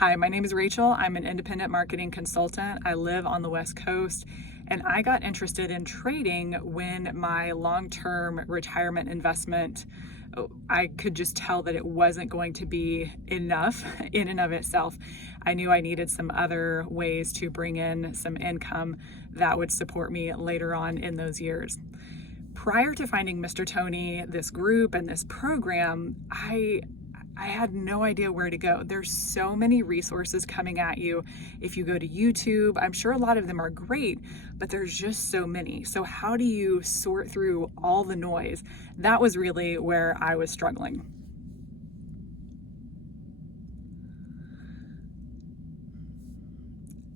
Hi, my name is Rachel. I'm an independent marketing consultant. I live on the West Coast, and I got interested in trading when my long-term retirement investment, I could just tell that it wasn't going to be enough in and of itself. I knew I needed some other ways to bring in some income that would support me later on in those years. Prior to finding Mr. Tony, this group and this program, I had no idea where to go. There's so many resources coming at you. If you go to YouTube, I'm sure a lot of them are great, but there's just so many. So how do you sort through all the noise? That was really where I was struggling.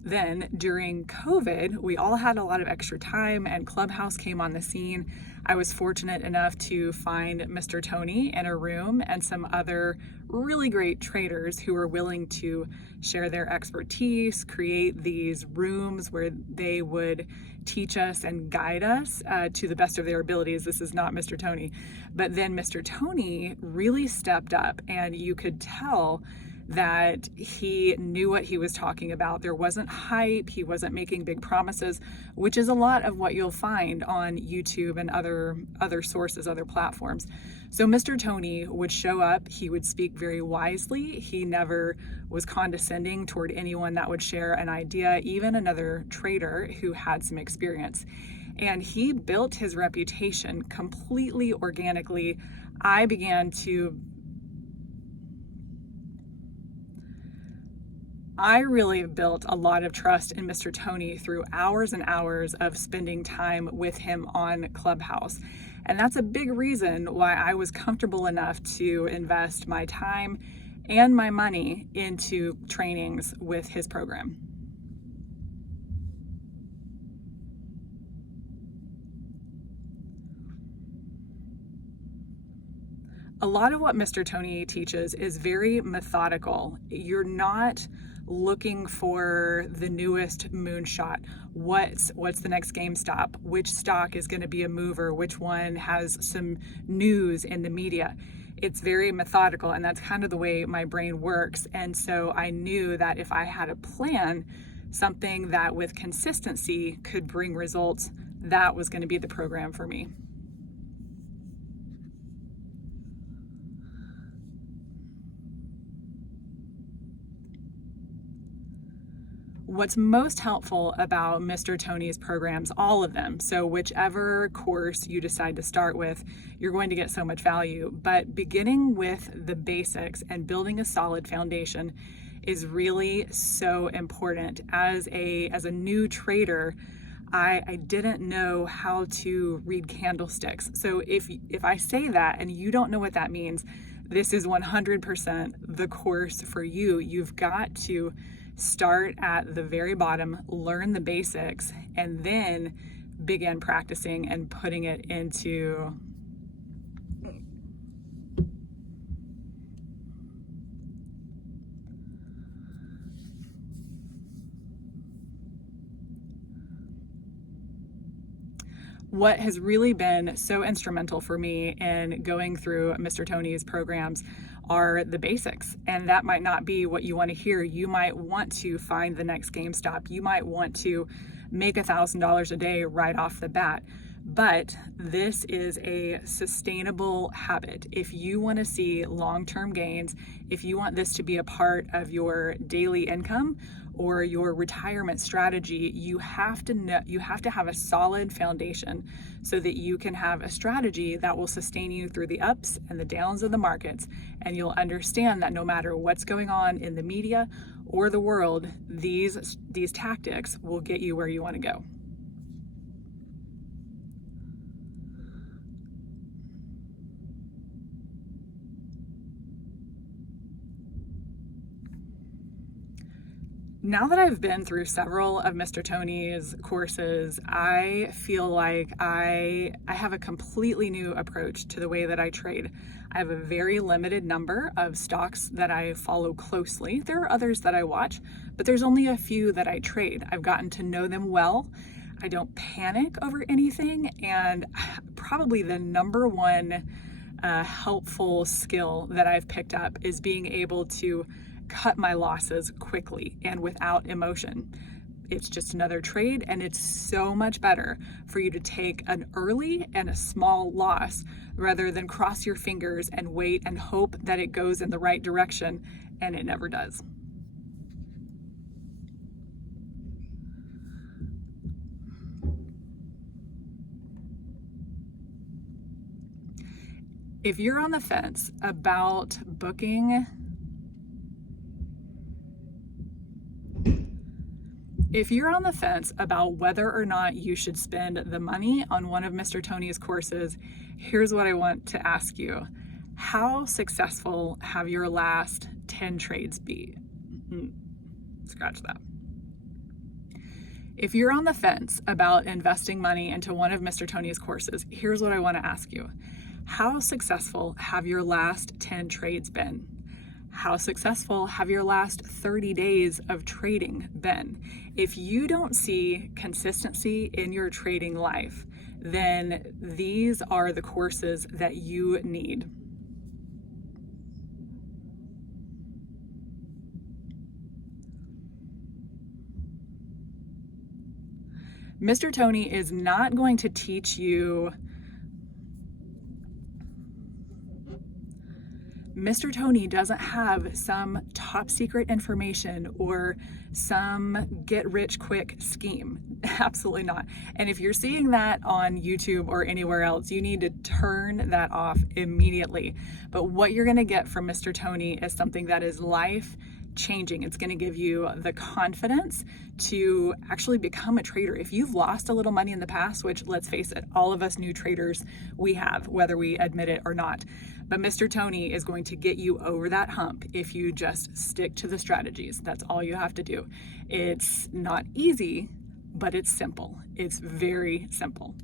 Then during COVID, we all had a lot of extra time and Clubhouse came on the scene. I was fortunate enough to find Mr. Tony in a room and some other really great traders who were willing to share their expertise, create these rooms where they would teach us and guide us to the best of their abilities. This is not Mr. Tony. But then Mr. Tony really stepped up, and you could tell that he knew what he was talking about. There wasn't hype. He wasn't making big promises, which is a lot of what you'll find on YouTube and other sources, other platforms. So Mr. Tony would show up. He would speak very wisely. He never was condescending toward anyone that would share an idea, even another trader who had some experience. And he built his reputation completely organically. I really built a lot of trust in Mr. Tony through hours and hours of spending time with him on Clubhouse. And that's a big reason why I was comfortable enough to invest my time and my money into trainings with his program. A lot of what Mr. Tony teaches is very methodical. You're not looking for the newest moonshot. What's the next GameStop? Which stock is going to be a mover? Which one has some news in the media? It's very methodical, and that's kind of the way my brain works. And so I knew that if I had a plan, something that with consistency could bring results, that was going to be the program for me. What's most helpful about Mr. Tony's programs, all of them, so whichever course you decide to start with, you're going to get so much value, but beginning with the basics and building a solid foundation is really so important. As a new trader, I didn't know how to read candlesticks. So if I say that and you don't know what that means, this is 100% the course for you. You've got to start at the very bottom, learn the basics, and then begin practicing and putting it into what has really been so instrumental for me in going through Mr. Tony's programs are the basics. And that might not be what you want to hear. You might want to find the next GameStop. You might want to make $1,000 a day right off the bat. But this is a sustainable habit. If you want to see long-term gains, if you want this to be a part of your daily income or your retirement strategy, you have to have a solid foundation so that you can have a strategy that will sustain you through the ups and the downs of the markets. And you'll understand that no matter what's going on in the media or the world, these tactics will get you where you want to go. Now that I've been through several of Mr. Tony's courses, I feel like I have a completely new approach to the way that I trade. I have a very limited number of stocks that I follow closely. There are others that I watch, but there's only a few that I trade. I've gotten to know them well. I don't panic over anything, and probably the number one helpful skill that I've picked up is being able to cut my losses quickly and without emotion. It's just another trade, and it's so much better for you to take an early and a small loss rather than cross your fingers and wait and hope that it goes in the right direction, and it never does. If you're on the fence about booking, if you're on the fence about whether or not you should spend the money on one of Mr. Tony's courses, here's what I want to ask you. How successful have your last 10 trades been? Scratch that. If you're on the fence about investing money into one of Mr. Tony's courses, here's what I want to ask you. How successful have your last 10 trades been? How successful have your last 30 days of trading been? If you don't see consistency in your trading life, then these are the courses that you need. Mr. Tony is not going to teach you. Mr. Tony doesn't have some top secret information or some get rich quick scheme. Absolutely not. And if you're seeing that on YouTube or anywhere else, you need to turn that off immediately. But what you're going to get from Mr. Tony is something that is life changing. It's going to give you the confidence to actually become a trader. If you've lost a little money in the past, which let's face it, all of us new traders, we have, whether we admit it or not. But Mr. Tony is going to get you over that hump if you just stick to the strategies. That's all you have to do. It's not easy, but it's simple. It's very simple.